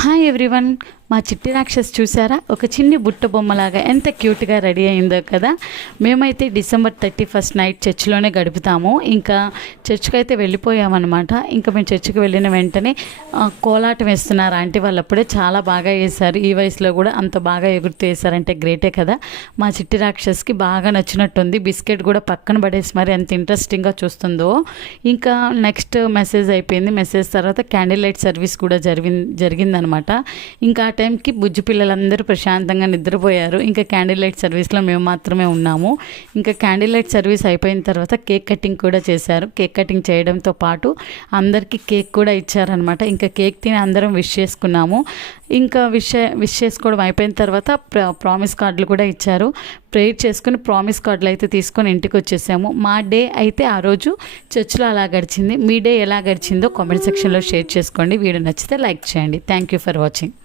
Hi everyone, మా చిట్టి రాక్షస్ చూసారా? ఒక చిన్ని బుట్ట బొమ్మలాగా ఎంత క్యూట్గా రెడీ అయిందో కదా. మేమైతే December 31 నైట్ చర్చిలోనే గడుపుతాము. ఇంకా చర్చికి అయితే వెళ్ళిపోయామన్నమాట. ఇంకా మేము చర్చికి వెళ్ళిన వెంటనే కోలాటం వేస్తున్నారు ఆంటీ వాళ్ళు. అప్పుడే చాలా బాగా వేశారు. ఈ వయసులో కూడా అంత బాగా ఎగురుతూ వేశారంటే గ్రేటే కదా. మా చిట్టి రాక్షస్కి బాగా నచ్చినట్టుంది. బిస్కెట్ కూడా పక్కన పడేసి మరి ఎంత ఇంట్రెస్టింగ్గా చూస్తుందో. ఇంకా నెక్స్ట్ మెసేజ్ అయిపోయింది. మెసేజ్ తర్వాత క్యాండిల్ లైట్ సర్వీస్ కూడా జరిగిందనమాట. ఇంకా టైంకి బుజ్జి పిల్లలందరూ ప్రశాంతంగా నిద్రపోయారు. ఇంకా క్యాండిల్ లైట్ సర్వీస్లో మేము మాత్రమే ఉన్నాము. ఇంకా క్యాండిల్ లైట్ సర్వీస్ అయిపోయిన తర్వాత కేక్ కటింగ్ కూడా చేశారు. కేక్ కటింగ్ చేయడంతో పాటు అందరికీ కేక్ కూడా ఇచ్చారనమాట. ఇంకా కేక్ తిని అందరం విష్ చేసుకున్నాము. ఇంకా విష్ చేసుకోవడం అయిపోయిన తర్వాత ప్రామిస్ కార్డులు కూడా ఇచ్చారు. ప్రేయర్ చేసుకుని ప్రామిస్ కార్డులు అయితే తీసుకొని ఇంటికి వచ్చేసాము. మా డే అయితే ఆ రోజు చర్చిలో అలా గడిచింది. మీ డే ఎలా గడిచిందో కామెంట్ సెక్షన్లో షేర్ చేసుకోండి. వీడియో నచ్చితే లైక్ చేయండి. Thank you for watching.